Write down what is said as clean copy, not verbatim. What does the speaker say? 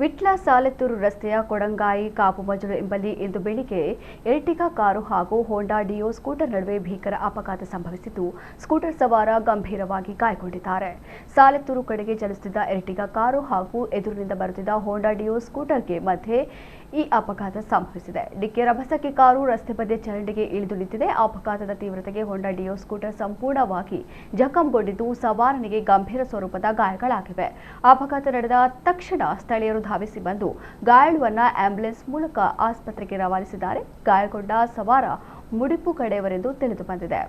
ವಿಟ್ಲ ಸಾಲೆತ್ತೂರು ರಸ್ತೆಯ ಕೊಡಂಗಾಯಿ ಕಾಪುಮಜಲು ಎಂಬಲ್ಲಿ ಇಂದು ಬೆಳಿಗ್ಗೆ ಎರ್ಟಿಗಾ ಕಾರು ಹಾಗೂ ಹೋಂಡಾ ಡಿಯೋ ಸ್ಕೂಟರ್ ನಡುವೆ ಭೀಕರ ಅಪಘಾತ ಸಂಭವಿಸಿದ್ದು, ಸ್ಕೂಟರ್ ಸವಾರ ಗಂಭೀರವಾಗಿ ಗಾಯಗೊಂಡಿದ್ದಾರೆ. ಸಾಲೆತ್ತೂರು ಕಡೆಗೆ ಚಲಿಸುತ್ತಿದ್ದ ಎರ್ಟಿಗಾ ಕಾರು ಹಾಗೂ ಎದುರಿನಿಂದ ಬರುತ್ತಿದ್ದ ಹೋಂಡಾ ಡಿಯೋ ಸ್ಕೂಟರ್ಗೆ ಮಧ್ಯೆ ಈ ಅಪಘಾತ ಸಂಭವಿಸಿದೆ. ಡಿಕ್ಕಿ ರಭಸಕ್ಕೆ ಕಾರು ರಸ್ತೆ ಬದಿಯ ಚರಂಡಿಗೆ ಇಳಿದು ನಿಂತಿದೆ. ಅಪಘಾತದ ತೀವ್ರತೆಗೆ ಹೋಂಡಾ ಡಿಯೋ ಸ್ಕೂಟರ್ ಸಂಪೂರ್ಣವಾಗಿ ಜಖಂಗೊಂಡಿದ್ದು, ಸವಾರನಿಗೆ ಗಂಭೀರ ಸ್ವರೂಪದ ಗಾಯಗಳಾಗಿವೆ. ಅಪಘಾತ ನಡೆದ ತಕ್ಷಣ ಸ್ಥಳೀಯರು ಧಾವಿಸಿ ಬಂದು ಗಾಯಾಳುವನ್ನ ಆಂಬ್ಯುಲೆನ್ಸ್ ಮೂಲಕ ಆಸ್ಪತ್ರೆಗೆ ರವಾನಿಸಿದ್ದಾರೆ. ಗಾಯಗೊಂಡ ಸವಾರ ಮುಡಿಪು ಕಡೆಯವರೆಂದು ತಿಳಿದು ಬಂದಿದೆ.